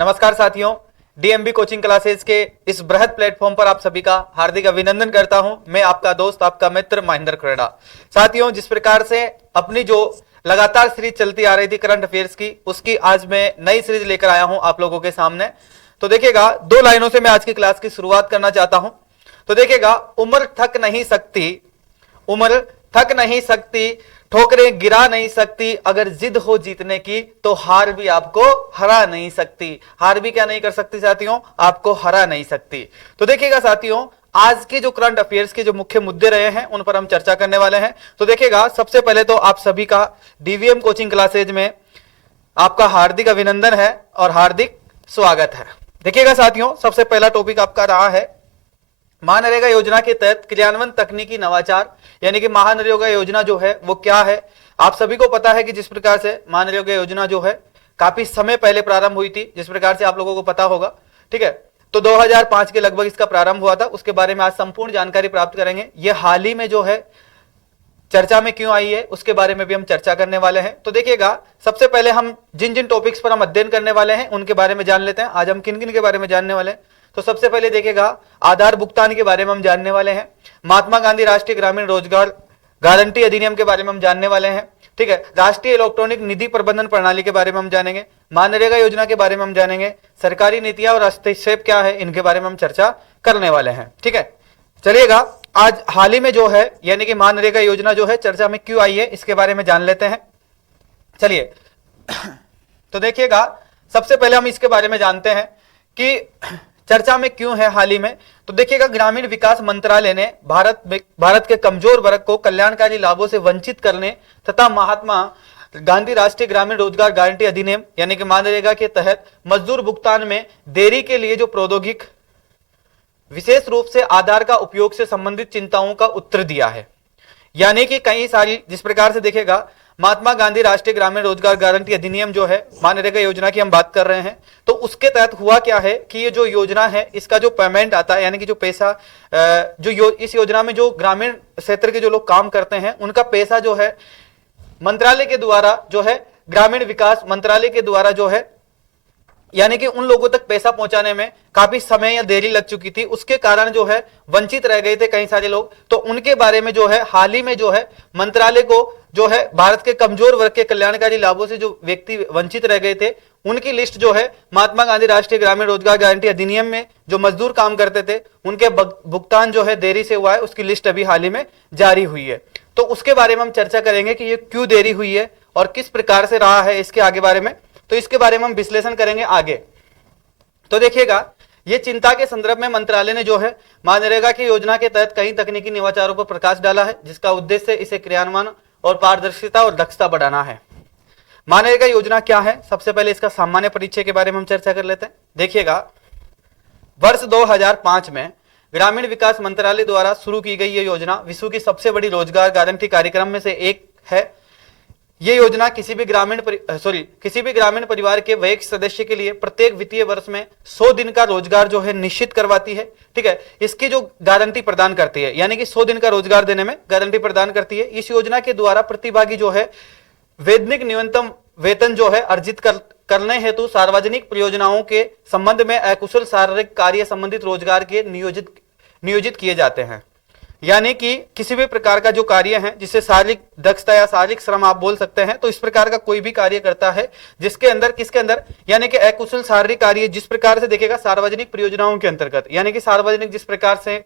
नमस्कार साथियों, DMB coaching classes के इस बृहद प्लेटफॉर्म पर आप सभी का हार्दिक अभिनंदन करता हूं। मैं आपका दोस्त, आपका मित्र महेंद्र खरेड़ा। साथियों, जिस प्रकार से अपनी जो लगातार सीरीज चलती आ रही थी करंट अफेयर्स की, उसकी आज मैं नई सीरीज लेकर आया हूं आप लोगों के सामने। तो देखिएगा, 2 लाइनों से मैं आज की क्लास की शुरुआत करना चाहता हूं। तो देखिएगा, उम्र थक नहीं सकती, उम्र थक नहीं सकती, ठोकरें गिरा नहीं सकती, अगर जिद हो जीतने की तो हार भी आपको हरा नहीं सकती। हार भी क्या नहीं कर सकती साथियों? आपको हरा नहीं सकती। तो देखिएगा साथियों, आज के जो करंट अफेयर्स के जो मुख्य मुद्दे रहे हैं उन पर हम चर्चा करने वाले हैं। तो देखिएगा, सबसे पहले तो आप सभी का डीवीएम कोचिंग क्लासेज में आपका हार्दिक अभिनंदन है और हार्दिक स्वागत है। देखिएगा साथियों, सबसे पहला टॉपिक आपका रहा है महानरेगा योजना के तहत क्रियान्वयन तकनीकी नवाचार, यानी कि महानरेगा योजना जो है वो क्या है। आप सभी को पता है कि जिस प्रकार से महानरेगा योजना जो है काफी समय पहले प्रारंभ हुई थी, जिस प्रकार से आप लोगों को पता होगा, ठीक है। तो 2005 के लगभग इसका प्रारंभ हुआ था। उसके बारे में आज संपूर्ण जानकारी प्राप्त करेंगे। ये हाल ही में जो है चर्चा में क्यों आई है उसके बारे में भी हम चर्चा करने वाले हैं। तो देखिएगा, सबसे पहले हम जिन जिन टॉपिक्स पर हम अध्ययन करने वाले हैं उनके बारे में जान लेते हैं। आज हम किन किन के बारे में जानने वाले हैं। तो सबसे पहले देखिएगा, आधार भुगतान के बारे में हम जानने वाले हैं। महात्मा गांधी राष्ट्रीय ग्रामीण रोजगार गारंटी अधिनियम के बारे में हम जानने वाले हैं, ठीक है। राष्ट्रीय इलेक्ट्रॉनिक निधि प्रबंधन प्रणाली के बारे में हम जानेंगे। मनरेगा योजना के बारे में हम जानेंगे। सरकारी नीतियां और हस्तक्षेप क्या है, इनके बारे में हम चर्चा करने वाले हैं, ठीक है। चलिएगा, आज हाल ही में जो है यानी कि मनरेगा योजना जो है चर्चा में क्यों आई है इसके बारे में जान लेते हैं। चलिए, तो देखिएगा, सबसे पहले हम इसके बारे में जानते हैं कि चर्चा में क्यों है हाल ही में। तो देखिएगा, ग्रामीण विकास मंत्रालय ने भारत के कमजोर वर्ग को कल्याणकारी लाभों से वंचित करने तथा महात्मा गांधी राष्ट्रीय ग्रामीण रोजगार गारंटी अधिनियम यानी कि मनरेगा के तहत मजदूर भुगतान में देरी के लिए जो प्रौद्योगिक विशेष रूप से आधार का उपयोग से संबंधित चिंताओं का उत्तर दिया है। यानी कि कई सारी, जिस प्रकार से देखेगा, महात्मा गांधी राष्ट्रीय ग्रामीण रोजगार गारंटी अधिनियम जो है मनरेगा योजना की हम बात कर रहे हैं, तो उसके तहत हुआ क्या है कि ये जो योजना है इसका जो पेमेंट आता है यानी कि जो पैसा इस योजना में जो ग्रामीण क्षेत्र के जो लोग काम करते हैं उनका पैसा जो है मंत्रालय के द्वारा जो है, ग्रामीण विकास मंत्रालय के द्वारा जो है, यानी कि उन लोगों तक पैसा पहुंचाने में काफी समय या देरी लग चुकी थी। उसके कारण जो है वंचित रह गए थे कई सारे लोग। तो उनके बारे में जो है हाल ही में जो है मंत्रालय को जो है भारत के कमजोर वर्ग के कल्याणकारी लाभों से जो व्यक्ति वंचित रह गए थे उनकी लिस्ट जो है महात्मा गांधी राष्ट्रीय ग्रामीण रोजगार गारंटी अधिनियम में जो मजदूर काम करते थे उनके भुगतान जो है देरी से हुआ है, उसकी लिस्ट अभी हाल ही में जारी हुई है। तो उसके बारे में हम चर्चा करेंगे कि ये क्यों देरी हुई है और किस प्रकार से रहा है इसके आगे बारे में। तो इसके बारे में हम विश्लेषण करेंगे आगे। तो देखिएगा, ये चिंता के संदर्भ में मंत्रालय ने जो है मनरेगा की योजना के तहत कई तकनीकी नवाचारों पर प्रकाश डाला है, जिसका उद्देश्य इसे क्रियान्वयन और पारदर्शिता और दक्षता बढ़ाना है। मनरेगा योजना क्या है? सबसे पहले इसका सामान्य परिचय के बारे में हम चर्चा कर लेते हैं। देखिएगा, वर्ष 2005 में ग्रामीण विकास मंत्रालय द्वारा शुरू की गई ये योजना विश्व की सबसे बड़ी रोजगार गारंटी कार्यक्रम में से एक है। ये योजना किसी भी ग्रामीण परिवार के वयस्क सदस्य के लिए प्रत्येक वित्तीय वर्ष में 100 दिन का रोजगार जो है निश्चित करवाती है, ठीक है। इसकी जो गारंटी प्रदान करती है यानी कि 100 दिन का रोजगार देने में गारंटी प्रदान करती है। इस योजना के द्वारा प्रतिभागी जो है वैधानिक न्यूनतम वेतन जो है अर्जित करने हेतु सार्वजनिक परियोजनाओं के संबंध में अकुशल शारीरिक कार्य संबंधित रोजगार के नियोजित किए जाते हैं। यानी कि किसी भी प्रकार का जो कार्य है जिसे शारीरिक दक्षता या शारीरिक श्रम आप बोल सकते हैं, तो इस प्रकार का कोई भी कार्य करता है जिसके अंदर किसके अंदर यानी कि अकुशल शारीरिक कार्य, जिस प्रकार से देखेगा सार्वजनिक परियोजनाओं के अंतर्गत, यानी कि सार्वजनिक जिस प्रकार से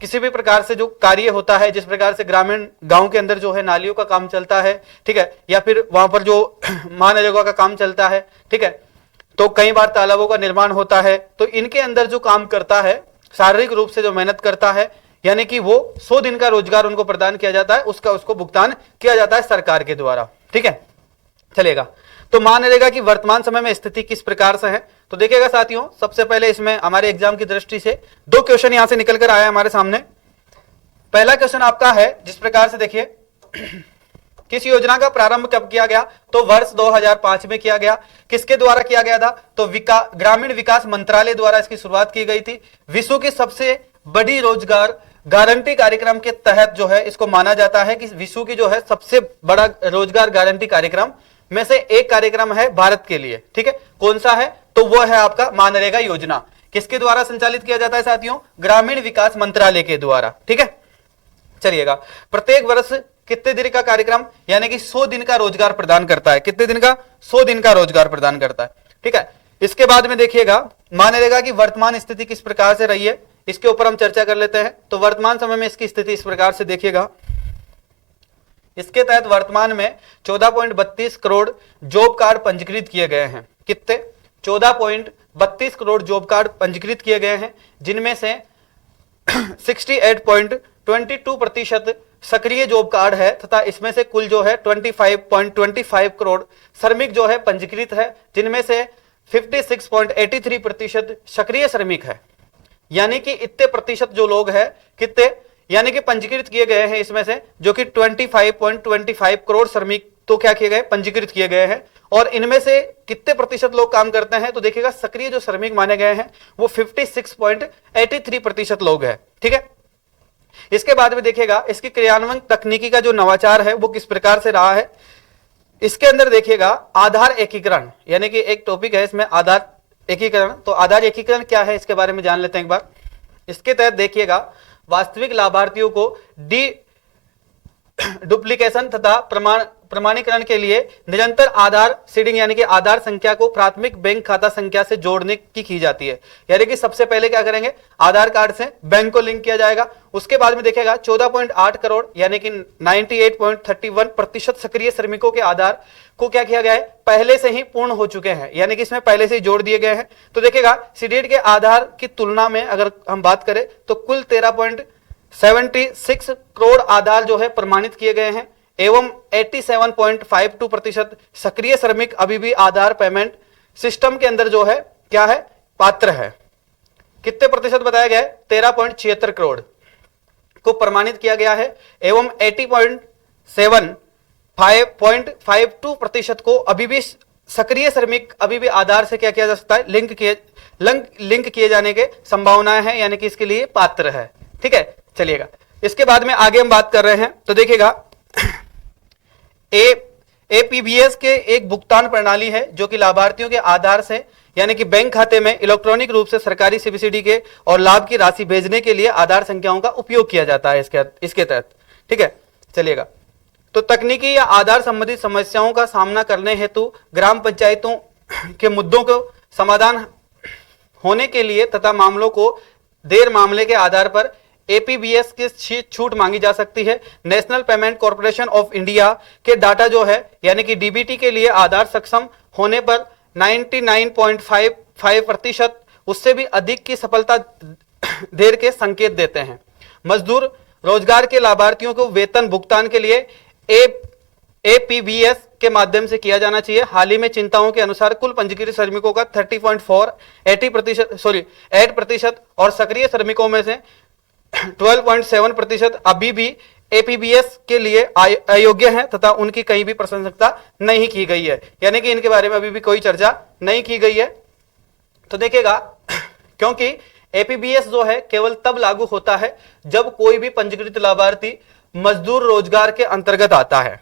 किसी भी प्रकार से जो कार्य होता है, जिस प्रकार से ग्रामीण गांव के अंदर जो है नालियों का काम चलता है, ठीक है, या फिर वहां पर जो मनरेगा का काम चलता है, ठीक है, तो कई बार तालाबों का निर्माण होता है। तो इनके अंदर जो काम करता है, शारीरिक रूप से जो मेहनत करता है, यानी कि वो 100 दिन का रोजगार उनको प्रदान किया जाता है, उसको भुगतान किया जाता है सरकार के द्वारा, ठीक है। चलेगा, तो मनरेगा की वर्तमान समय में स्थिति किस प्रकार से है? तो देखिएगा साथियों, सबसे पहले इसमें हमारे एग्जाम की दृष्टि से 2 क्वेश्चन यहां से निकल कर आया हमारे सामने। पहला क्वेश्चन आपका है जिस प्रकार से देखिए, किस योजना का प्रारंभ कब किया गया? तो वर्ष 2005 में किया गया। किसके द्वारा किया गया था? तो ग्रामीण विकास मंत्रालय द्वारा इसकी शुरुआत की गई थी। विश्व की सबसे बड़ी रोजगार गारंटी कार्यक्रम के तहत जो है इसको माना जाता है कि विश्व की जो है सबसे बड़ा रोजगार गारंटी कार्यक्रम में से एक कार्यक्रम है भारत के लिए, ठीक है। कौन सा है? तो वो है आपका मनरेगा योजना। किसके द्वारा संचालित किया जाता है साथियों? ग्रामीण विकास मंत्रालय के द्वारा। ठीक है, चलिएगा। प्रत्येक वर्ष कितने दिन का कार्यक्रम, यानी कि 100 दिन का रोजगार प्रदान करता है। कितने दिन का? 100 दिन का रोजगार प्रदान करता है। ठीक है, इसके बाद में देखिएगा मनरेगा की वर्तमान स्थिति किस प्रकार से रही है, इसके ऊपर हम चर्चा कर लेते हैं। तो वर्तमान समय में इसकी स्थिति इस प्रकार से देखिएगा। इसके तहत वर्तमान में 14.32 करोड़ जॉब कार्ड पंजीकृत किए गए हैं। कितने? 14.32 करोड़ जॉब कार्ड पंजीकृत किए गए हैं, जिनमें से 68.22% सक्रिय जॉब कार्ड है तथा इसमें से कुल जो है 25.25 करोड़ श्रमिक जो है पंजीकृत है, जिनमें से 56.83% सक्रिय श्रमिक है। यानी कि इतने प्रतिशत जो लोग हैं, कितने यानी कि पंजीकृत किए गए हैं इसमें से, जो कि 25.25 करोड़ श्रमिक तो क्या किए गए? पंजीकृत किए गए हैं। और इनमें से कितने प्रतिशत लोग काम करते हैं? तो देखिएगा सक्रिय जो श्रमिक माने गए हैं वो 56.83% लोग हैं। ठीक है, इसके बाद में देखिएगा इसकी क्रियान्वयन तकनीकी का जो नवाचार है वो किस प्रकार से रहा है। इसके अंदर देखिएगा आधार एकीकरण, यानी कि एक टॉपिक है इसमें आधार एकीकरण। तो आधार एकीकरण क्या है इसके बारे में जान लेते हैं एक बार। इसके तहत देखिएगा वास्तविक लाभार्थियों को डुप्लीकेशन तथा प्रमाणीकरण के लिए निरंतर आधार सीडिंग यानी कि आधार संख्या को प्राथमिक बैंक खाता संख्या से जोड़ने की जाती है। यानी कि सबसे पहले क्या करेंगे? आधार कार्ड से बैंक को लिंक किया जाएगा। उसके बाद में देखिएगा 14.8 करोड़ यानी कि 98.31% सक्रिय श्रमिकों के आधार को क्या किया गया है? पहले से ही पूर्ण हो चुके हैं, यानी कि इसमें पहले से ही जोड़ दिए गए हैं। तो देखिएगा सीडीड के आधार की तुलना में अगर हम बात करें तो कुल 13.76 करोड़ आधार जो है प्रमाणित किए गए हैं एवं 87.52% सक्रिय श्रमिक अभी भी आधार पेमेंट सिस्टम के अंदर जो है क्या है? पात्र है। कितने प्रतिशत बताया गया है? 13.76 करोड़ को प्रमाणित किया गया है एवं 80.52% को अभी भी सक्रिय श्रमिक अभी भी आधार से क्या किया जा सकता है? लिंक किए जाने के संभावनाएं हैं, यानी कि इसके लिए पात्र है। ठीक है, चलिएगा इसके बाद में आगे हम बात कर रहे हैं। तो देखिएगा एपीबीएस के एक भुगतान प्रणाली है जो कि लाभार्थियों के आधार से यानी कि बैंक खाते में इलेक्ट्रॉनिक रूप से सरकारी सब्सिडी के और लाभ की राशि भेजने के लिए आधार संख्याओं का उपयोग किया जाता है इसके तहत। ठीक है, चलिएगा। तो तकनीकी या आधार संबंधित समस्याओं का सामना करने हेतु ग्राम पंचायतों के मुद्दों को समाधान होने के लिए तथा मामलों को देर मामले के आधार पर एपीबीएस की छूट मांगी जा सकती है। National payment corporation of India के डाटा जो है यानी कि डीबीटी के लिए आधार सक्षम होने पर 99.55% उससे भी अधिक की सफलता देर के संकेत देते हैं। मजदूर रोजगार के लाभार्थियों को वेतन भुगतान के लिए एपीबीएस के माध्यम से किया जाना चाहिए। हाल ही में चिंताओं के अनुसार कुल पंजीकृत श्रमिकों का 8% और सक्रिय श्रमिकों में से 12.7% अभी भी एपीबीएस के लिए अयोग्य हैं तथा उनकी कहीं भी प्रशंसकता नहीं की गई है, यानी कि इनके बारे में अभी भी कोई चर्चा नहीं की गई है। तो देखिएगा क्योंकि एपीबीएस जो है केवल तब लागू होता है जब कोई भी पंजीकृत लाभार्थी मजदूर रोजगार के अंतर्गत आता है,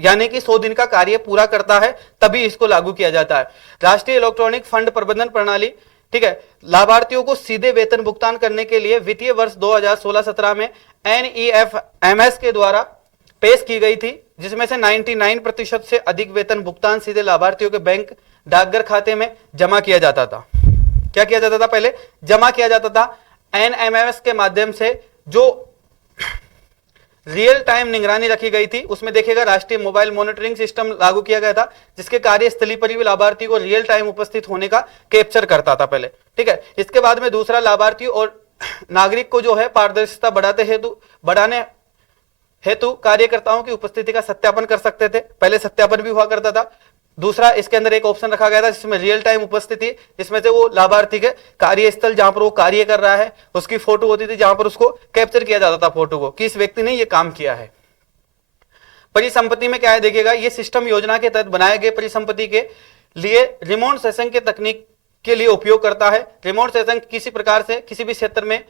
यानी कि 100 दिन का कार्य पूरा करता है, तभी इसको लागू किया जाता है। राष्ट्रीय इलेक्ट्रॉनिक फंड प्रबंधन प्रणाली, ठीक है, लाभार्थियों को सीधे वेतन भुगतान करने के लिए वित्तीय वर्ष 2016-17 में NEFMS के द्वारा पेश की गई थी, जिसमें से 99% से अधिक वेतन भुगतान सीधे लाभार्थियों के बैंक डाकघर खाते में जमा किया जाता था। क्या किया जाता था? पहले जमा किया जाता था। NMS के माध्यम से जो रियल टाइम निगरानी रखी गई थी, उसमें देखिएगा राष्ट्रीय मोबाइल मॉनिटरिंग सिस्टम लागू किया गया था, जिसके कार्यस्थली पर भी लाभार्थी को रियल टाइम उपस्थित होने का कैप्चर करता था पहले। ठीक है, इसके बाद में दूसरा, लाभार्थी और नागरिक को जो है पारदर्शिता बढ़ाने हेतु कार्यकर्ताओं की उपस्थिति का सत्यापन कर सकते थे। पहले सत्यापन भी हुआ करता था। दूसरा, इसके अंदर एक ऑप्शन रखा गया था जिसमें रियल टाइम उपस्थिति, जिसमें से वो लाभार्थी के कार्यस्थल जहां पर वो कार्य कर रहा है उसकी फोटो होती थी, जहां पर उसको कैप्चर किया जाता था फोटो को कि इस व्यक्ति ने ये काम किया है। परिसंपत्ति में क्या है देखिएगा, ये सिस्टम योजना के तहत बनाए गए परिसंपत्ति के लिए रिमोट सेंसिंग के तकनीक के लिए उपयोग करता है। रिमोट सेंसिंग किसी प्रकार से किसी भी क्षेत्र में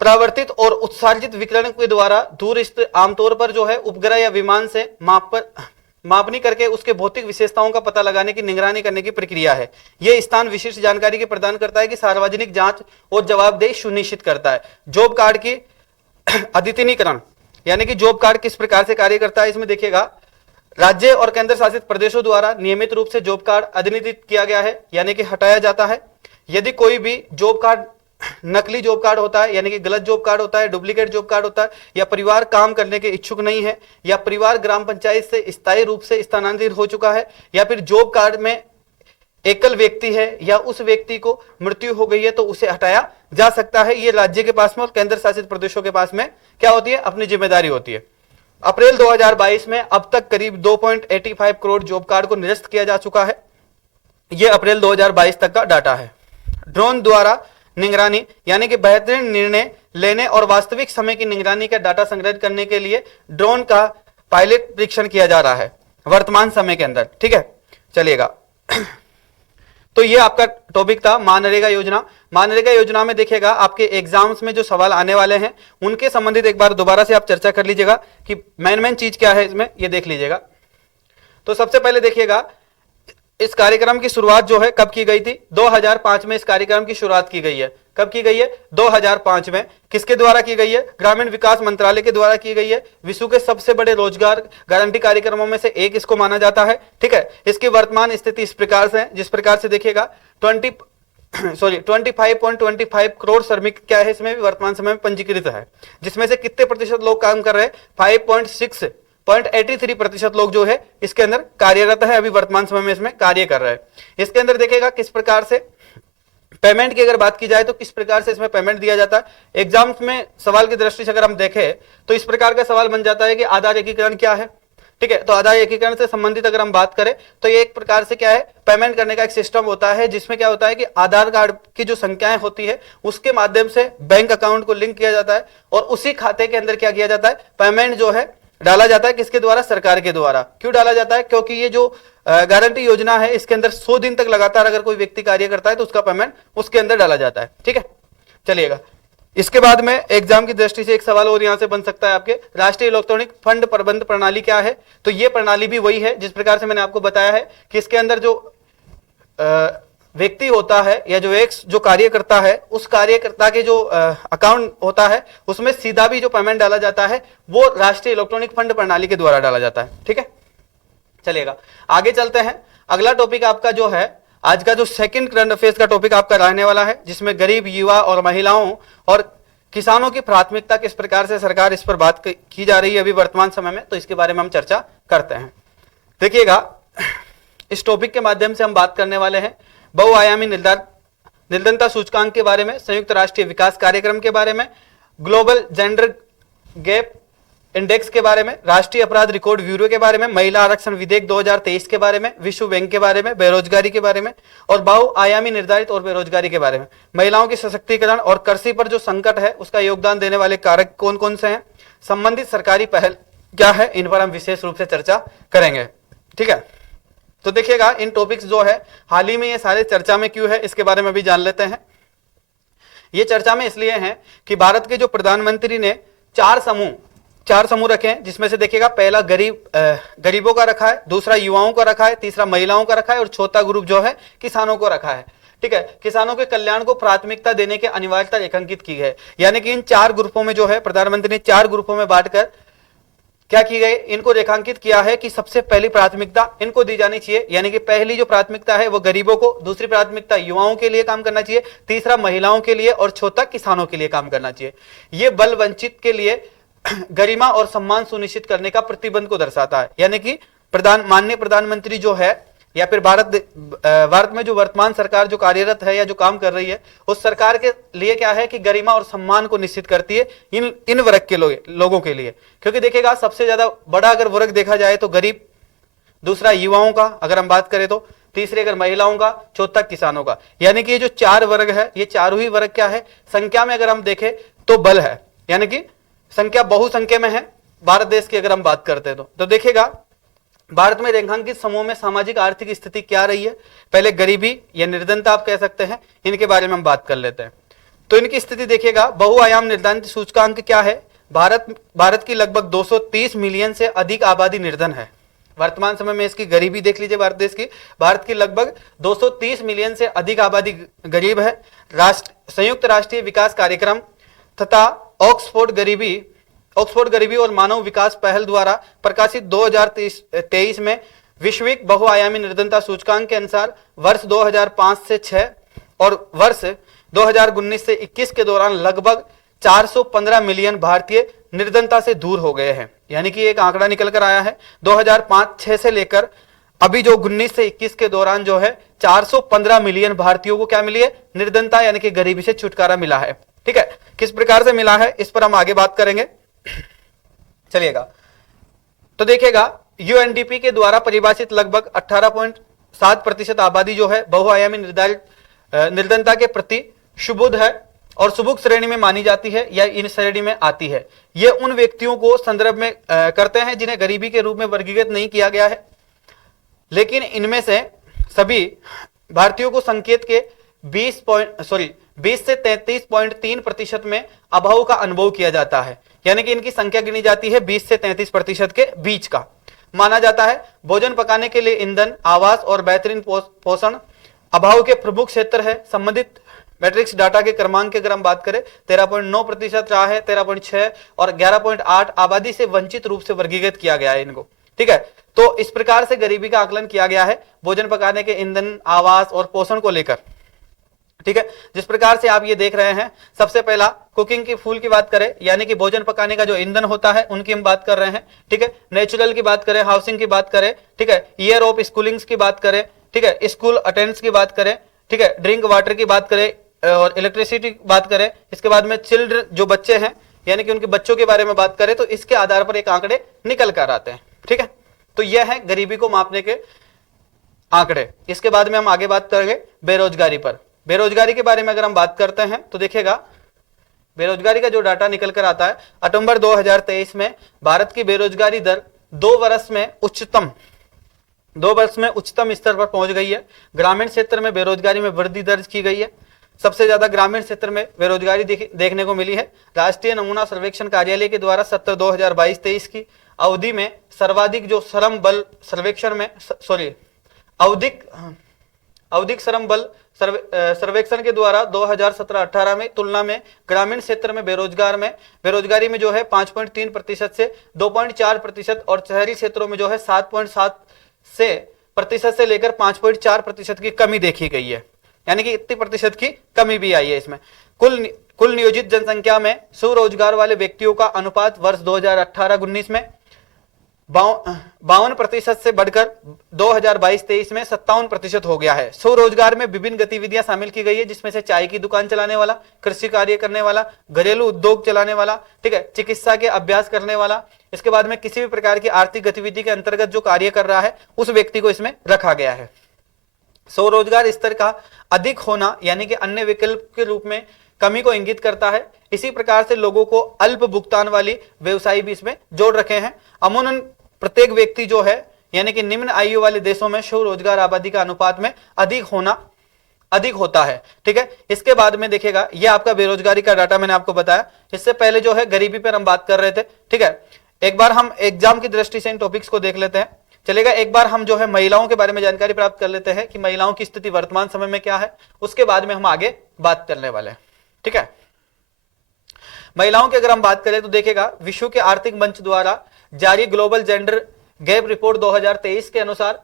प्रावर्तित और उत्सर्जित विकिरण के द्वारा दूर स्थित आमतौर पर जो है उपग्रह या विमान से मापनी करके उसके भौतिक विशेषताओं का पता लगाने की निगरानी करने की प्रक्रिया है। यह स्थान विशिष्ट जानकारी की प्रदान करता है कि सार्वजनिक जांच और जवाबदेही सुनिश्चित करता है। जॉब कार्ड की अद्यतनीकरण, यानी कि जॉब कार्ड किस प्रकार से कार्य करता है, इसमें देखिएगा राज्य और केंद्र शासित प्रदेशों द्वारा नियमित रूप से जॉब कार्ड अद्यतनित किया गया है, यानी कि हटाया जाता है। यदि कोई भी जॉब कार्ड नकली जॉब कार्ड होता है, यानी कि गलत जॉब कार्ड होता है, डुप्लीकेट जॉब कार्ड होता है, या परिवार काम करने के इच्छुक नहीं है, या परिवार ग्राम पंचायत से स्थायी रूप से स्थानांतरित हो चुका है, या फिर जॉब कार्ड में एकल व्यक्ति है या उस व्यक्ति को मृत्यु हो गई है, तो उसे हटाया जा सकता है। ये राज्य के पास में और केंद्र शासित प्रदेशों के पास में क्या होती है, अपनी जिम्मेदारी होती है। अप्रैल 2022 में अब तक करीब 2.85 करोड़ जॉब कार्ड को निरस्त किया जा चुका है। यह अप्रैल 2022 तक का डाटा है। ड्रोन द्वारा निगरानी, यानी कि बेहतरीन निर्णय लेने और वास्तविक समय की निगरानी का डाटा संग्रहित करने के लिए ड्रोन का पायलट परीक्षण किया जा रहा है वर्तमान समय के अंदर। ठीक है, चलिएगा। तो ये आपका टॉपिक था मनरेगा योजना। मनरेगा योजना में देखिएगा आपके एग्जाम्स में जो सवाल आने वाले हैं उनके संबंधित एक बार दोबारा से आप चर्चा कर लीजिएगा कि मेन चीज क्या है इसमें, ये देख लीजिएगा। तो सबसे पहले देखिएगा इस कार्यक्रम की शुरुआत जो है कब की गई थी, 2005 में इस कार्यक्रम की शुरुआत की गई है। कब की गई है, 2005 में। किसके द्वारा की गई है, ग्रामीण विकास मंत्रालय के द्वारा की गई है। विश्व के सबसे बड़े रोजगार गारंटी कार्यक्रमों में से एक इसको माना जाता है। ठीक है, इसकी वर्तमान स्थिति इस प्रकार से है, जिस प्रकार से देखिएगा 25.25 करोड़ श्रमिक क्या है इसमें वर्तमान समय में पंजीकृत है, जिसमें से कितने प्रतिशत लोग काम कर रहे हैं, 5.83% लोग जो है इसके अंदर कार्यरत है, अभी वर्तमान समय में इसमें कार्य कर रहे हैं। इसके अंदर देखिएगा किस प्रकार से पेमेंट की अगर बात की जाए तो किस प्रकार से इसमें पेमेंट दिया जाता है। एग्जाम्स में सवाल की दृष्टि से अगर हम देखें तो इस प्रकार का सवाल बन जाता है कि आधार एकीकरण क्या है। ठीक है, तो आधार एकीकरण से संबंधित अगर हम बात करें तो ये एक प्रकार से क्या है, पेमेंट करने का एक सिस्टम होता है, जिसमें क्या होता है कि आधार कार्ड की जो संख्याएं होती है उसके माध्यम से बैंक अकाउंट को लिंक किया जाता है और उसी खाते के अंदर क्या किया जाता है, पेमेंट जो है डाला जाता है। किसके द्वारा, सरकार के द्वारा। क्यों डाला जाता है, क्योंकि ये जो गारंटी योजना है इसके अंदर 100 दिन तक लगातार अगर कोई व्यक्ति कार्य करता है तो उसका पेमेंट उसके अंदर डाला जाता है। ठीक है, चलिएगा। इसके बाद में एग्जाम की दृष्टि से एक सवाल और यहां से बन सकता है आपके, राष्ट्रीय इलेक्ट्रॉनिक फंड प्रबंध प्रणाली क्या है। तो ये प्रणाली भी वही है जिस प्रकार से मैंने आपको बताया है कि इसके अंदर जो व्यक्ति होता है या जो एक जो कार्य करता है उस कार्यकर्ता के जो अकाउंट होता है उसमें सीधा भी जो पेमेंट डाला जाता है वो राष्ट्रीय इलेक्ट्रॉनिक फंड प्रणाली के द्वारा डाला जाता है। ठीक है, चलिएगा आगे चलते हैं। अगला टॉपिक आपका जो है आज का जो सेकंड करंट अफेयर्स का टॉपिक आपका रहने वाला है, जिसमें गरीब, युवा और महिलाओं और किसानों की प्राथमिकता किस प्रकार से सरकार इस पर बात की जा रही है अभी वर्तमान समय में, तो इसके बारे में हम चर्चा करते हैं। देखिएगा इस टॉपिक के माध्यम से हम बात करने वाले हैं बहुआयामी निर्धनता सूचकांक के बारे में, संयुक्त राष्ट्रीय विकास कार्यक्रम के बारे में, ग्लोबल जेंडर गैप इंडेक्स के बारे में, राष्ट्रीय अपराध रिकॉर्ड ब्यूरो के बारे में, महिला आरक्षण विधेयक 2023 के बारे में, विश्व बैंक के बारे में, बेरोजगारी के बारे में और बहुआयामी निर्धारित और बेरोजगारी के बारे में, महिलाओं के सशक्तिकरण और कृषि पर जो संकट है उसका योगदान देने वाले कारक कौन कौन से हैं, संबंधित सरकारी पहल क्या है, इन पर हम विशेष रूप से चर्चा करेंगे। ठीक है, तो देखिएगा इन टॉपिक्स जो है हाल ही में ये सारे चर्चा में क्यों है इसके बारे में भी जान लेते हैं। ये चर्चा में इसलिए है कि भारत के जो प्रधानमंत्री ने चार समूह रखे हैं, जिसमें से देखिएगा पहला गरीबों का रखा है, दूसरा युवाओं का रखा है, तीसरा महिलाओं का रखा है और चौथा ग्रुप जो है किसानों को रखा है। ठीक है, किसानों के कल्याण को प्राथमिकता देने की अनिवार्यता रेखांकित की है, यानी कि इन चार ग्रुपों में जो है प्रधानमंत्री ने चार ग्रुपों में बांटकर क्या की गई, इनको रेखांकित किया है कि सबसे पहली प्राथमिकता इनको दी जानी चाहिए, यानी कि पहली जो प्राथमिकता है वो गरीबों को, दूसरी प्राथमिकता युवाओं के लिए काम करना चाहिए, तीसरा महिलाओं के लिए और चौथा किसानों के लिए काम करना चाहिए। ये बल वंचित के लिए गरिमा और सम्मान सुनिश्चित करने का प्रतिबंध को दर्शाता है, यानी कि माननीय प्रधानमंत्री जो है या फिर भारत में जो वर्तमान सरकार जो कार्यरत है या जो काम कर रही है उस सरकार के लिए क्या है कि गरिमा और सम्मान को निश्चित करती है इन वर्ग के लोगों के लिए। क्योंकि देखिएगा सबसे ज्यादा बड़ा अगर वर्ग देखा जाए तो गरीब, दूसरा युवाओं का अगर हम बात करें तो, तीसरे अगर महिलाओं का, चौथा किसानों का, यानी कि ये जो चार वर्ग है ये चारों ही वर्ग क्या है, संख्या में अगर हम देखें तो बल है, यानी कि संख्या बहुसंख्या में है भारत देश की अगर हम बात करते हैं तो देखिएगा भारत में रेखांकित समूह में सामाजिक आर्थिक स्थिति क्या रही है। पहले गरीबी या निर्धनता आप कह सकते हैं, इनके बारे में हम बात कर लेते हैं। तो इनकी स्थिति देखिएगा, बहुआयाम निर्धनता सूचकांक क्या है, भारत की लगभग 230 मिलियन से अधिक आबादी निर्धन है। वर्तमान समय में इसकी गरीबी देख लीजिए भारत देश की। भारत की लगभग 230 मिलियन से अधिक आबादी गरीब है। संयुक्त राष्ट्रीय विकास कार्यक्रम तथा ऑक्सफोर्ड गरीबी और मानव विकास पहल द्वारा प्रकाशित 2023 में वैश्विक बहुआयामी निर्धनता सूचकांक के अनुसार वर्ष 2005 से 6 और वर्ष 2019 से 21 के दौरान लगभग 415 मिलियन भारतीय निर्धनता से दूर हो गए हैं। यानी कि एक आंकड़ा निकल कर आया है 2005-6 से लेकर अभी जो 19 से 21 के दौरान जो है 415 मिलियन भारतीयों को क्या मिली है, निर्धनता यानी कि गरीबी से छुटकारा मिला है। ठीक है, किस प्रकार से मिला है इस पर हम आगे बात करेंगे। चलिएगा, तो देखिएगा यूएनडीपी के द्वारा परिभाषित लगभग 18.7% आबादी जो है बहुआयामी निर्धनता के प्रति सुबुध है और सुबुक श्रेणी में मानी जाती है या इन श्रेणी में आती है। ये उन व्यक्तियों को संदर्भ में करते हैं जिन्हें गरीबी के रूप में वर्गीकृत नहीं किया गया है, लेकिन इनमें से सभी भारतीयों को संकेत के 20 से 33.3% में अभाव का अनुभव किया जाता है। यानी कि इनकी संख्या गिनी जाती है 20 से 33% के बीच का माना जाता है। भोजन पकाने के लिए ईंधन, आवास और बेहतरीन पोषण अभाव के प्रमुख क्षेत्र है। संबंधित मैट्रिक्स डाटा के क्रमांक की अगर हम बात करें 13.9% रहा है, 13.6 और 11.8 आबादी से वंचित रूप से वर्गीकृत किया गया है इनको। ठीक है, तो इस प्रकार से गरीबी का आकलन किया गया है भोजन पकाने के ईंधन, आवास और पोषण को लेकर। ठीक है, जिस प्रकार से आप ये देख रहे हैं, सबसे पहला कुकिंग की फूल की बात करें यानी कि भोजन पकाने का जो ईंधन होता है उनकी हम बात कर रहे हैं। ठीक है, नेचुरल की बात करें, हाउसिंग की बात करें, ठीक है, ईयर ऑफ स्कूलिंग्स की बात करें, ठीक है, स्कूल अटेंडेंस की बात करें, ठीक है, ड्रिंक वाटर की बात करें और इलेक्ट्रिसिटी की बात करें। इसके बाद में चिल्ड्रन जो बच्चे हैं यानी कि उनके बच्चों के बारे में बात करें तो इसके आधार पर एक आंकड़े निकल कर आते हैं। ठीक है, तो यह है गरीबी को मापने के आंकड़े। इसके बाद में हम आगे बात करेंगे बेरोजगारी पर। बेरोजगारी के बारे में अगर हम बात करते हैं तो देखिएगा बेरोजगारी का जो डाटा निकल कर आता है अक्टूबर 2023 में भारत की बेरोजगारी दर 2 वर्ष में उच्चतम स्तर पर पहुंच गई है। ग्रामीण क्षेत्र में बेरोजगारी में वृद्धि दर्ज की गई है। सबसे ज्यादा ग्रामीण क्षेत्र में बेरोजगारी देखने को मिली है। राष्ट्रीय नमूना सर्वेक्षण कार्यालय के द्वारा सत्र 2022-23 की अवधि में सर्वाधिक जो श्रम बल सर्वेक्षण में आवधिक श्रम बल सर्वेक्षण के द्वारा 2017-18 में तुलना में ग्रामीण क्षेत्र में बेरोजगारी में जो है 5.3% से 2.4% और शहरी क्षेत्रों में जो है 7.7% से लेकर 5.4% की कमी देखी गई है। यानी कि इतनी प्रतिशत की कमी भी आई है इसमें। कुल नियोजित जनसंख्या में स्वरोजगार वाले व्यक्तियों का अनुपात वर्ष 2018-19 में 52% से बढ़कर 2022-23 में 57% हो गया है। स्वरोजगार में विभिन्न गतिविधियां शामिल की गई है, जिसमें से चाय की दुकान चलाने वाला, कृषि कार्य करने वाला, घरेलू उद्योग चलाने वाला, ठीक है, चिकित्सा के अभ्यास करने वाला। इसके बाद में किसी भी प्रकार की आर्थिक गतिविधि के अंतर्गत जो कार्य कर रहा है उस व्यक्ति को इसमें रखा गया है। स्वरोजगार स्तर का अधिक होना यानी कि अन्य विकल्प के रूप में कमी को इंगित करता है। इसी प्रकार से लोगों को अल्प भुगतान वाली व्यवसाय भी इसमें जोड़ रखे हैं। अमूमन प्रत्येक व्यक्ति जो है यानी कि निम्न आयु वाले देशों में स्वरोजगार आबादी का अनुपात में अधिक होता है। ठीक है, इसके बाद में देखिएगा ये आपका बेरोजगारी का डाटा मैंने आपको बताया। इससे पहले जो है गरीबी पर हम बात कर रहे थे। ठीक है, एक बार हम एग्जाम की दृष्टि से इन टॉपिक्स को देख लेते हैं। चलेगा, एक बार हम जो है महिलाओं के बारे में जानकारी प्राप्त कर लेते हैं कि महिलाओं की स्थिति वर्तमान समय में क्या है, उसके बाद में हम आगे बात करने वाले हैं। ठीक है, महिलाओं की अगर हम बात करें तो देखिएगा विश्व के आर्थिक मंच द्वारा जारी ग्लोबल जेंडर गैप रिपोर्ट 2023 के अनुसार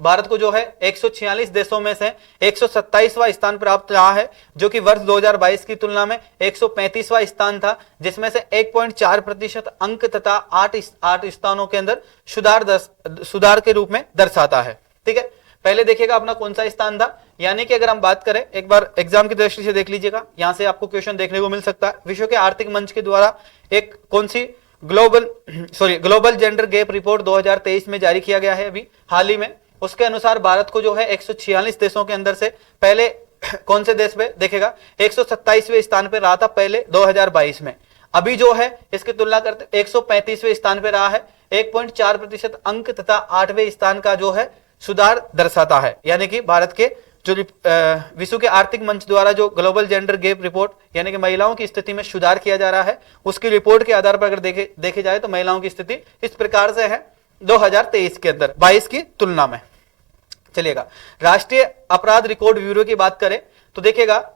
भारत को जो है 146 देशों में से 127वां स्थान प्राप्त रहा है, जो कि वर्ष 2022 की तुलना में 135वां स्थान था, जिसमें से 1.4% अंक तथा 8 स्थानों के अंदर सुधार के रूप में दर्शाता है। ठीक है, पहले देखिएगा अपना कौन सा स्थान था, यानी कि अगर हम बात करें एक बार एग्जाम की दृष्टि से देख लीजिएगा, यहां से आपको क्वेश्चन देखने को मिल सकता है। विश्व के आर्थिक मंच के द्वारा एक कौन सी ग्लोबल जेंडर गैप रिपोर्ट 2023 में जारी किया गया है अभी हाल ही में। उसके अनुसार भारत को जो है 146 देशों के अंदर से पहले कौन से देश पे देखिएगा 127वें स्थान पे रहा था पहले 2022 में। अभी जो है इसकी तुलना करते 135वें स्थान पे रहा है। 1.4% अंक तथा 8वें स्थान का जो है सुधार दर्शाता है। यानी कि भारत के जो विश्व के आर्थिक मंच द्वारा जो ग्लोबल जेंडर गैप रिपोर्ट यानी कि महिलाओं की स्थिति में सुधार किया जा रहा है, उसकी रिपोर्ट के आधार पर अगर देखे जाए तो महिलाओं की स्थिति इस प्रकार से है। 2023 के अंदर 22 की तुलना में। चलिएगा, राष्ट्रीय अपराध रिकॉर्ड ब्यूरो की बात करें तो देखिएगा,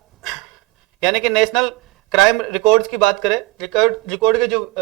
यानी कि नेशनल क्राइम रिकॉर्ड्स की बात करें, रिकॉर्ड के जो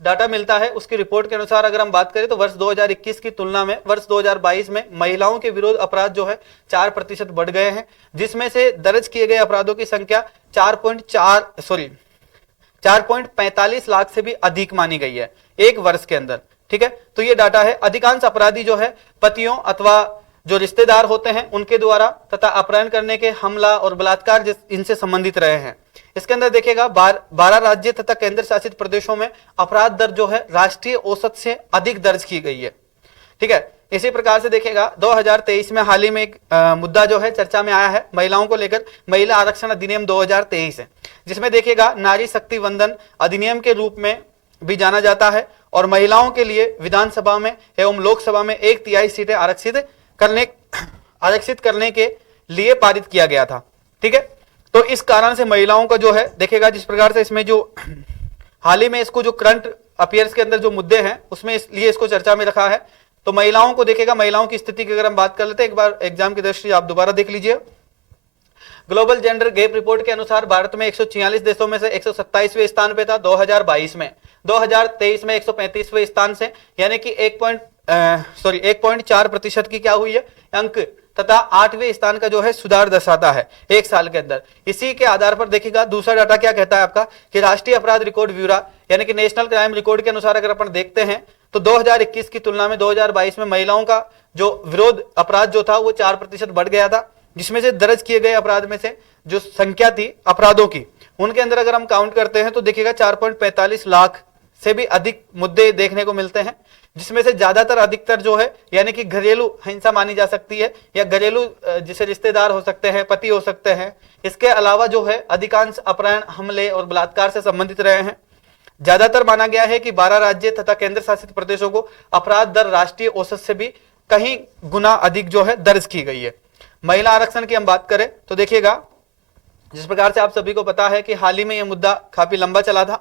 डाटा मिलता है उसकी रिपोर्ट के अनुसार अगर हम बात करें तो वर्ष 2021 की तुलना में वर्ष 2022 में महिलाओं के विरुद्ध अपराध जो है 4% बढ़ गए हैं, जिसमें से दर्ज किए गए अपराधों की संख्या 4.45 लाख से भी अधिक मानी गई है एक वर्ष के अंदर। ठीक है, तो ये डाटा है। अधिकांश अपराधी जो है पतियों अथवा जो रिश्तेदार होते हैं उनके द्वारा तथा अपहरण करने के, हमला और बलात्कार इनसे संबंधित रहे हैं। इसके अंदर देखिएगा 12 राज्य तथा केंद्र शासित प्रदेशों में अपराध दर जो है राष्ट्रीय औसत से अधिक दर्ज की गई है। ठीक है, इसी प्रकार से देखिएगा 2023 में हाल ही में एक मुद्दा जो है चर्चा में आया है महिलाओं को लेकर, महिला आरक्षण अधिनियम 2023 है, जिसमें देखिएगा नारी शक्ति वंदन अधिनियम के रूप में भी जाना जाता है और महिलाओं के लिए विधानसभा में एवं लोकसभा में 1/3 सीटें आरक्षित करने के लिए पारित किया गया था। ठीक है, तो इस कारण से महिलाओं का जो है देखिएगा, जिस प्रकार से इसमें जो हाल ही में इसको जो करंट अफेयर्स के अंदर जो मुद्दे हैं उसमें इसलिए इसको चर्चा में रखा है। तो महिलाओं को देखिएगा, महिलाओं की स्थिति की अगर हम बात कर लेते हैं, एक बार एग्जाम की दृष्टि आप दोबारा देख लीजिए। ग्लोबल जेंडर गैप रिपोर्ट के अनुसार भारत में 146 देशों में से 127वें स्थान पे था 2022 में, 2023 में 135वें स्थान से, यानी कि 1.4% की क्या हुई है अंक, तथा 8वें स्थान का जो है सुधार दर्शाता है एक साल के अंदर। इसी के आधार पर देखिएगा दूसरा डाटा क्या कहता है आपका कि राष्ट्रीय अपराध रिकॉर्ड ब्यूरो यानी कि नेशनल क्राइम रिकॉर्ड के अनुसार अगर अपन देखते हैं तो 2021 की तुलना में 2022 में महिलाओं का जो विरोध अपराध जो था वो 4% बढ़ गया था, जिसमें से दर्ज किए गए अपराध में से जो संख्या थी अपराधों की उनके अंदर अगर हम काउंट करते हैं तो देखिएगा 4.45 लाख से भी अधिक मुद्दे देखने को मिलते हैं, जिसमें से ज्यादातर अधिकतर जो है यानी कि घरेलू हिंसा मानी जा सकती है या घरेलू जिसे रिश्तेदार हो सकते हैं, पति हो सकते हैं। इसके अलावा जो है अधिकांश अपहरण, हमले और बलात्कार से संबंधित रहे हैं। ज्यादातर माना गया है कि 12 राज्य तथा केंद्र शासित प्रदेशों को अपराध दर राष्ट्रीय औसत से भी कहीं गुना अधिक जो है दर्ज की गई है। महिला आरक्षण की हम बात करें तो देखिएगा, जिस प्रकार से आप सभी को पता है कि हाल ही में यह मुद्दा काफी लंबा चला था,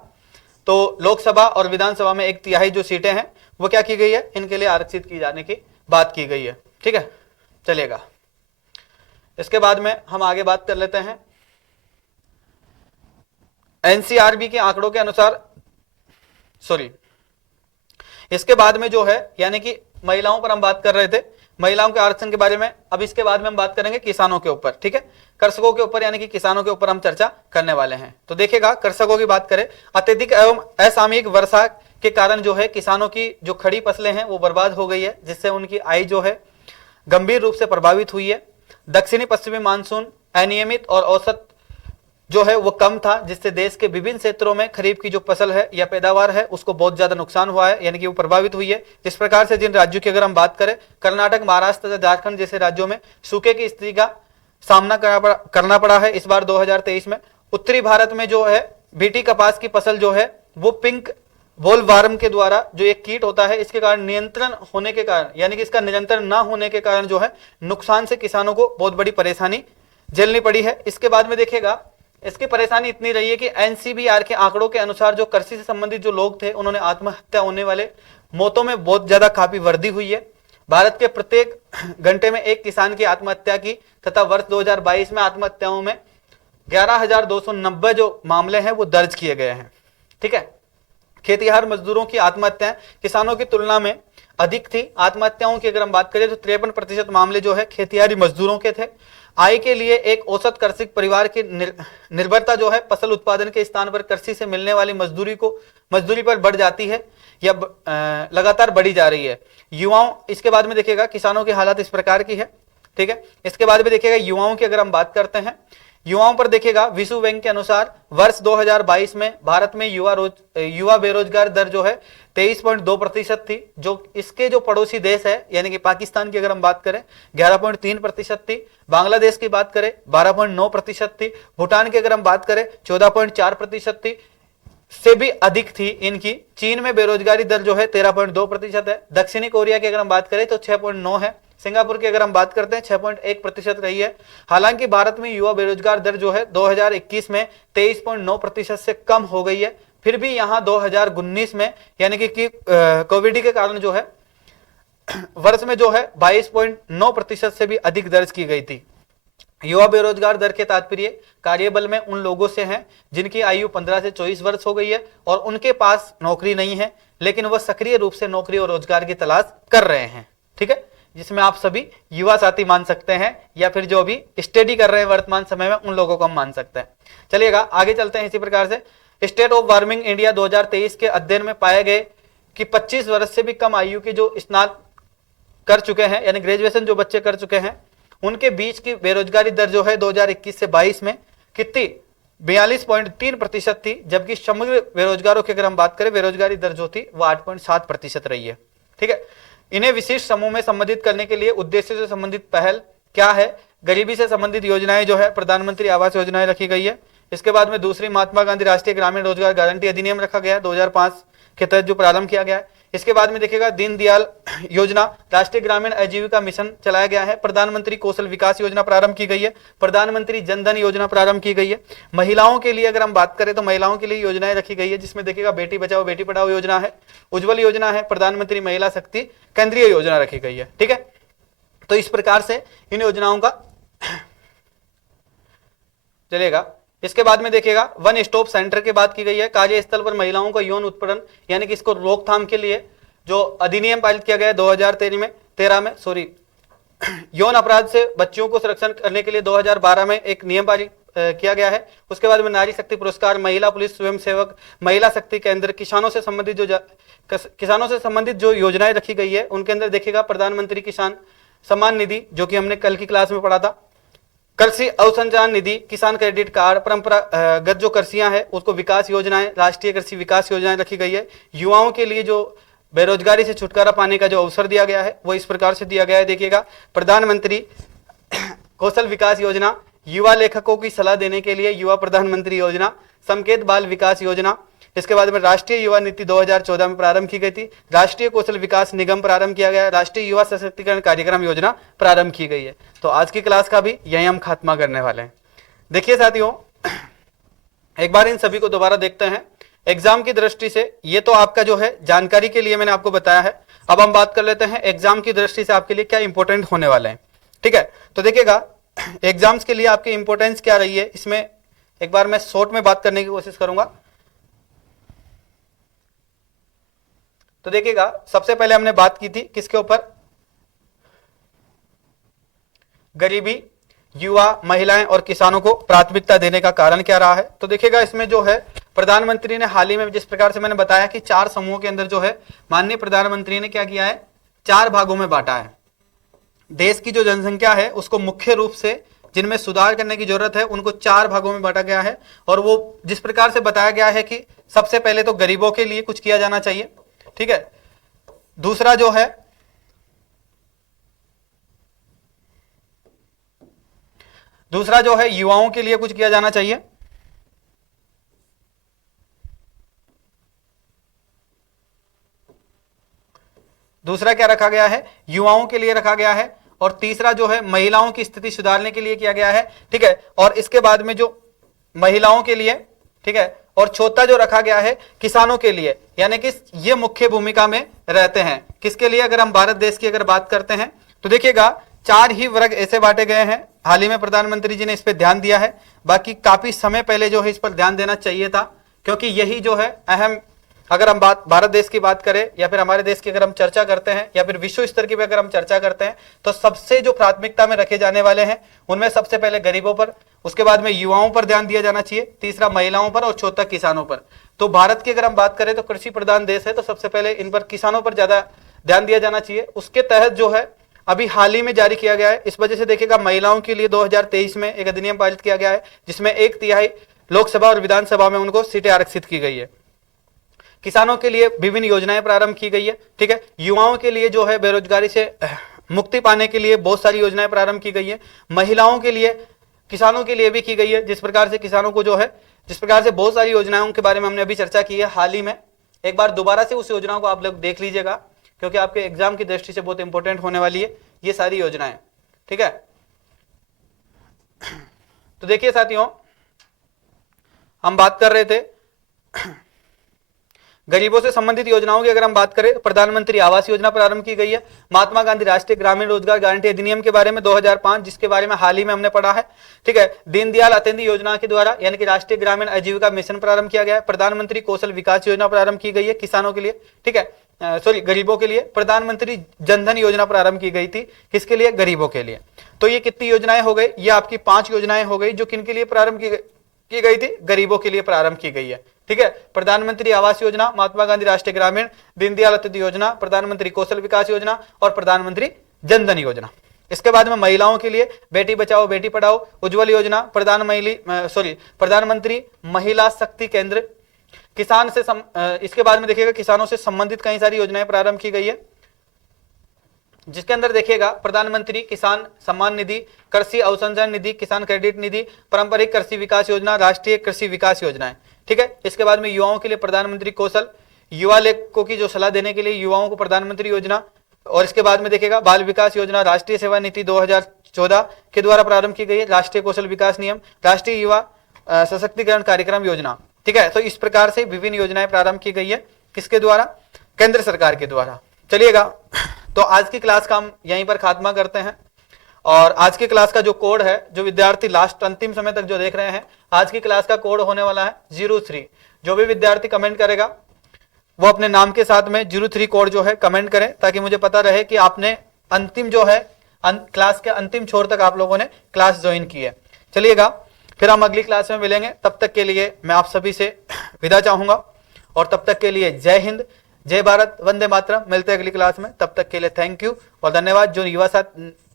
तो लोकसभा और विधानसभा में 1/3 जो सीटें हैं वो क्या की गई है, इनके लिए आरक्षित की जाने की बात की गई है। ठीक है, चलिएगा इसके बाद में हम आगे बात कर लेते हैं। एनसीआरबी के आंकड़ों के अनुसार इसके बाद में जो है यानी कि महिलाओं पर हम बात कर रहे थे, महिलाओं के आरक्षण के बारे में। अब इसके बाद में हम बात करेंगे किसानों के ऊपर। ठीक है, कृषकों के ऊपर यानी कि किसानों के ऊपर हम चर्चा करने वाले हैं। तो देखिएगा, कृषकों की बात करें, अत्यधिक एवं असामयिक वर्षा के कारण जो है किसानों की जो खड़ी फसलें हैं वो बर्बाद हो गई है, जिससे उनकी आय जो है गंभीर रूप से प्रभावित हुई है। दक्षिणी पश्चिमी मानसून अनियमित और औसत जो है वो कम था, जिससे देश के विभिन्न क्षेत्रों में खरीफ की जो फसल है या पैदावार है उसको बहुत ज्यादा नुकसान हुआ है, यानी कि वो प्रभावित हुई है। इस प्रकार से जिन राज्यों की अगर हम बात करें, कर्नाटक, महाराष्ट्र तथा झारखंड जैसे राज्यों में सूखे की स्थिति का सामना करना पड़ा है इस बार 2023 में। उत्तरी भारत में जो है बीटी कपास की फसल जो है वो पिंक बोलवर्म के द्वारा जो एक कीट होता है इसके कारण नियंत्रण होने के कारण यानी कि इसका नियंत्रण ना होने के कारण जो है नुकसान से किसानों को बहुत बड़ी परेशानी झेलनी पड़ी है। इसके बाद में देखिएगा, इसकी परेशानी इतनी रही है कि एनसीबीआर के आंकड़ों के अनुसार जो कृषि से संबंधित जो लोग थे उन्होंने आत्महत्या होने वाले मौतों में बहुत ज्यादा काफी वृद्धि हुई है। भारत के प्रत्येक घंटे में एक किसान की आत्महत्या की, तथा वर्ष 2022 में आत्महत्याओं में 11,290 जो मामले हैं वो दर्ज किए गए हैं। ठीक है, खेतिहर मजदूरों की आत्महत्याएं किसानों की तुलना में अधिक थी। आत्महत्याओं की अगर हम बात करें तो 53% मामले जो है खेतिहरी मजदूरों के थे। आय के लिए एक औसत कृषक परिवार की निर्भरता जो है फसल उत्पादन के स्थान पर कृषि से मिलने वाली मजदूरी पर बढ़ जाती है या लगातार बढ़ी जा रही है। युवाओं, इसके बाद में देखिएगा किसानों की हालत इस प्रकार की है। ठीक है, इसके बाद में देखिएगा युवाओं की अगर हम बात करते हैं, युवाओं पर देखिएगा विश्व बैंक के अनुसार वर्ष 2022 में भारत में युवा बेरोजगार दर जो है 23.2% थी, जो इसके जो पड़ोसी देश है यानी कि पाकिस्तान की अगर हम बात करें 11.3% थी। बांग्लादेश की बात करें 12.9% थी। भूटान की अगर हम बात करें 14.4% थी, से भी अधिक थी इनकी। चीन में बेरोजगारी दर जो है 13.2% है। दक्षिणी कोरिया की अगर हम बात करें तो 6.9 है। सिंगापुर की अगर हम बात करते हैं 6.1% रही है। हालांकि भारत में युवा बेरोजगार दर जो है 2021 में 23.9% से कम हो गई है। फिर भी यहाँ 2019 में यानी कि कोविड के कारण जो है वर्ष में जो है 22.9% से भी अधिक दर्ज की गई थी। युवा बेरोजगार दर के तात्पर्य कार्यबल में उन लोगों से हैं जिनकी आयु 15 से 24 वर्ष हो गई है और उनके पास नौकरी नहीं है, लेकिन वह सक्रिय रूप से नौकरी और रोजगार की तलाश कर रहे हैं। ठीक है, जिसमें आप सभी युवा साथी मान सकते हैं या फिर जो भी स्टडी कर रहे हैं वर्तमान समय में उन लोगों को हम मान सकते हैं। चलिएगा आगे चलते हैं। इसी प्रकार से स्टेट ऑफ वार्मिंग इंडिया 2023 के अध्ययन में पाए गए कि 25 वर्ष से भी कम आयु के जो स्नातक कर चुके हैं यानी ग्रेजुएशन जो बच्चे कर चुके हैं उनके बीच की बेरोजगारी दर जो है 2021 से 22 में कितनी 42.3% थी, जबकि समग्र बेरोजगारों की अगर हम बात करें बेरोजगारी दर जो थी वो 8.7% रही है। ठीक है, इन्हें विशिष्ट समूह में संबोधित करने के लिए उद्देश्य से संबंधित पहल क्या है? गरीबी से संबंधित योजनाएं जो है प्रधानमंत्री आवास योजनाएं रखी गई है। इसके बाद में दूसरी महात्मा गांधी राष्ट्रीय ग्रामीण रोजगार गारंटी अधिनियम रखा गया है 2005 के तहत जो प्रारंभ किया गया है। इसके बाद में देखिएगा दीनदयाल योजना राष्ट्रीय ग्रामीण आजीविका मिशन चलाया गया है। प्रधानमंत्री कौशल विकास योजना प्रारंभ की गई है। प्रधानमंत्री जनधन योजना प्रारंभ की गई है। महिलाओं के लिए अगर हम बात करें तो महिलाओं के लिए योजनाएं रखी गई है, जिसमें देखिएगा बेटी बचाओ बेटी पढ़ाओ योजना है, उज्ज्वल योजना है, प्रधानमंत्री महिला शक्ति केंद्रीय योजना रखी गई है। ठीक है, तो इस प्रकार से इन योजनाओं का चलेगा। इसके बाद में देखिएगा वन स्टॉप सेंटर की बात की गई है। कार्यस्थल पर महिलाओं का यौन उत्पीड़न यानी कि इसको रोकथाम के लिए जो अधिनियम पारित किया गया है 2013 में यौन अपराध से बच्चियों को संरक्षण करने के लिए 2012 में एक नियम पारित किया गया है। उसके बाद में नारी शक्ति पुरस्कार, महिला पुलिस स्वयंसेवक, महिला शक्ति केंद्र, किसानों से संबंधित जो योजनाएं रखी गई है उनके अंदर देखिएगा प्रधानमंत्री किसान सम्मान निधि जो कि हमने कल की क्लास में पढ़ा था, कृषि अवसंरचना निधि, किसान क्रेडिट कार्ड, परंपरागत जो कृषियां हैं उसको विकास योजनाएं, राष्ट्रीय कृषि विकास योजनाएं रखी गई है। युवाओं के लिए जो बेरोजगारी से छुटकारा पाने का जो अवसर दिया गया है वो इस प्रकार से दिया गया है। देखिएगा प्रधानमंत्री कौशल विकास योजना, युवा लेखकों की सलाह देने के लिए युवा प्रधानमंत्री योजना, संकेत बाल विकास योजना। इसके बाद में राष्ट्रीय युवा नीति 2014 में प्रारंभ की गई थी। राष्ट्रीय कौशल विकास निगम प्रारंभ किया गया, राष्ट्रीय युवा सशक्तिकरण कार्यक्रम योजना प्रारंभ की गई है। तो आज की क्लास का भी यही हम खात्मा करने वाले हैं। देखिए साथियों, एक बार इन सभी को दोबारा देखते हैं एग्जाम की दृष्टि से। ये तो आपका जो है जानकारी के लिए मैंने आपको बताया है। अब हम बात कर लेते हैं एग्जाम की दृष्टि से आपके लिए क्या इंपॉर्टेंट होने वाले हैं। ठीक है, तो देखिएगा एग्जाम्स के लिए आपकी इंपॉर्टेंस क्या रही है, इसमें एक बार मैं शॉर्ट में बात करने की कोशिश करूंगा। तो देखिएगा सबसे पहले हमने बात की थी किसके ऊपर, गरीबी, युवा, महिलाएं और किसानों को प्राथमिकता देने का कारण क्या रहा है। तो देखिएगा इसमें जो है प्रधानमंत्री ने हाल ही में जिस प्रकार से मैंने बताया कि 4 समूहों के अंदर जो है माननीय प्रधानमंत्री ने क्या किया है, 4 भागों में बांटा है। देश की जो जनसंख्या है उसको मुख्य रूप से जिनमें सुधार करने की जरूरत है उनको 4 भागों में बांटा गया है। और वो जिस प्रकार से बताया गया है कि सबसे पहले तो गरीबों के लिए कुछ किया जाना चाहिए। ठीक है, दूसरा जो है युवाओं के लिए कुछ किया जाना चाहिए। दूसरा क्या रखा गया है, युवाओं के लिए रखा गया है। और तीसरा जो है महिलाओं की स्थिति सुधारने के लिए किया गया है। ठीक है, और इसके बाद में जो महिलाओं के लिए, ठीक है, और चौथा जो रखा गया है किसानों के लिए, यानी कि ये मुख्य भूमिका में रहते हैं। किसके लिए, अगर हम भारत देश की अगर बात करते हैं तो देखिएगा 4 ही वर्ग ऐसे बांटे गए हैं। हाल ही में प्रधानमंत्री जी ने इस पर ध्यान दिया है, बाकी काफी समय पहले जो है इस पर ध्यान देना चाहिए था, क्योंकि यही जो है अहम, अगर हम भारत देश की बात करें या फिर हमारे देश की अगर हम चर्चा करते हैं या फिर विश्व स्तर की भी अगर हम चर्चा करते हैं तो सबसे जो प्राथमिकता में रखे जाने वाले हैं उनमें सबसे पहले गरीबों पर, उसके बाद में युवाओं पर ध्यान दिया जाना चाहिए, तीसरा महिलाओं पर और चौथा किसानों पर। तो भारत की अगर हम बात करें तो कृषि प्रधान देश है, तो सबसे पहले इन पर किसानों पर ज्यादा ध्यान दिया जाना चाहिए। उसके तहत जो है अभी हाल ही में जारी किया गया है। इस वजह से देखिएगा महिलाओं के लिए 2023 में एक अधिनियम पारित किया गया है जिसमें 1/3 लोकसभा और विधानसभा में उनको सीटें आरक्षित की गई है। किसानों के लिए विभिन्न योजनाएं प्रारंभ की गई है। ठीक है, युवाओं के लिए जो है बेरोजगारी से मुक्ति पाने के लिए बहुत सारी योजनाएं प्रारंभ की गई है। महिलाओं के लिए, किसानों के लिए भी की गई है। जिस प्रकार से किसानों को जो है, जिस प्रकार से बहुत सारी योजनाओं के बारे में हमने अभी चर्चा की है हाल ही में, एक बार दोबारा से उस योजनाओं को आप लोग देख लीजिएगा, क्योंकि आपके एग्जाम की दृष्टि से बहुत इंपॉर्टेंट होने वाली है ये सारी योजनाएं। ठीक है, तो देखिए साथियों, हम बात कर रहे थे गरीबों से संबंधित योजनाओं की अगर हम बात करें, प्रधानमंत्री आवास योजना प्रारंभ की गई है। महात्मा गांधी राष्ट्रीय ग्रामीण रोजगार गारंटी अधिनियम के बारे में 2005, जिसके बारे में हाल ही में हमने पढ़ा है, ठीक है। दीनदयाल अंत्योदय योजना के द्वारा यानी कि राष्ट्रीय ग्रामीण आजीविका मिशन प्रारंभ किया गया है। प्रधानमंत्री कौशल विकास योजना प्रारंभ की गई है किसानों के लिए, ठीक है, सॉरी गरीबों के लिए। प्रधानमंत्री जनधन योजना प्रारंभ की गई थी, किसके लिए? गरीबों के लिए। तो ये कितनी योजनाएं हो गई? ये आपकी 5 योजनाएं हो गई जो किन के लिए प्रारंभ की गई थी? गरीबों के लिए प्रारंभ की गई है, ठीक है। प्रधानमंत्री आवास योजना, महात्मा गांधी राष्ट्रीय ग्रामीण, दीनदयाल अंत्योदय योजना, प्रधानमंत्री कौशल विकास योजना और प्रधानमंत्री जनधन योजना। इसके बाद में महिलाओं के लिए बेटी बचाओ बेटी पढ़ाओ, उज्जवल योजना, प्रधानमंत्री महिला शक्ति केंद्र, किसान से इसके बाद में देखिएगा किसानों से संबंधित कई सारी योजनाएं प्रारंभ की गई है, जिसके अंदर देखिएगा प्रधानमंत्री किसान सम्मान निधि, कृषि अवसंरचना निधि, किसान क्रेडिट निधि, पारंपरिक कृषि विकास योजना, राष्ट्रीय कृषि विकास योजनाएं, ठीक है। इसके बाद में युवाओं के लिए प्रधानमंत्री कौशल, युवा लेखकों की जो सलाह देने के लिए युवाओं को प्रधानमंत्री योजना, और इसके बाद में देखिएगा बाल विकास योजना, राष्ट्रीय सेवा नीति 2014 के द्वारा प्रारंभ की गई है, राष्ट्रीय कौशल विकास नियम, राष्ट्रीय युवा सशक्तिकरण कार्यक्रम योजना, ठीक है। तो इस प्रकार से विभिन्न योजनाएं प्रारंभ की गई है, किसके द्वारा? केंद्र सरकार के द्वारा। चलिएगा, तो आज की क्लास का हम यहीं पर खात्मा करते हैं। और आज की क्लास का जो कोड है, जो विद्यार्थी लास्ट अंतिम समय तक जो देख रहे हैं, आज की क्लास का कोड होने वाला है 03। जो भी विद्यार्थी कमेंट करेगा वो अपने नाम के साथ में 03 कोड जो है कमेंट करें, ताकि मुझे पता रहे कि आपने अंतिम जो है क्लास के अंतिम छोर तक आप लोगों ने क्लास ज्वाइन की है। चलिएगा, फिर हम अगली क्लास में मिलेंगे। तब तक के लिए मैं आप सभी से विदा चाहूंगा, और तब तक के लिए जय हिंद, जय भारत, वंदे मातरम। मिलते हैं अगली क्लास में, तब तक के लिए थैंक यू और धन्यवाद।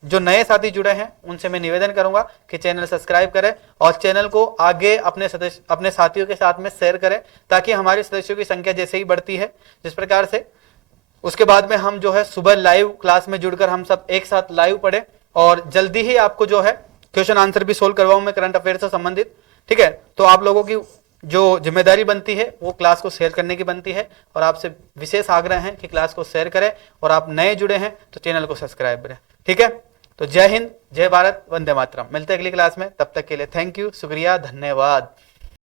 जो नए साथी जुड़े हैं उनसे मैं निवेदन करूंगा कि चैनल सब्सक्राइब करें और चैनल को आगे अपने साथियों के साथ में शेयर करें, ताकि हमारे सदस्यों की संख्या जैसे ही बढ़ती है जिस प्रकार से, उसके बाद में हम जो है सुबह लाइव क्लास में जुड़कर हम सब एक साथ लाइव पढ़े, और जल्दी ही आपको जो है क्वेश्चन आंसर भी सोल्व करवाऊं मैं करंट अफेयर से संबंधित, ठीक है। तो आप लोगों की जो जिम्मेदारी बनती है वो क्लास को शेयर करने की बनती है, और आपसे विशेष आग्रह है कि क्लास को शेयर करें, और आप नए जुड़े हैं तो चैनल को सब्सक्राइब करें, ठीक है। तो जय हिंद, जय भारत, वंदे मातरम। मिलते हैं अगली क्लास में, तब तक के लिए थैंक यू, शुक्रिया, धन्यवाद।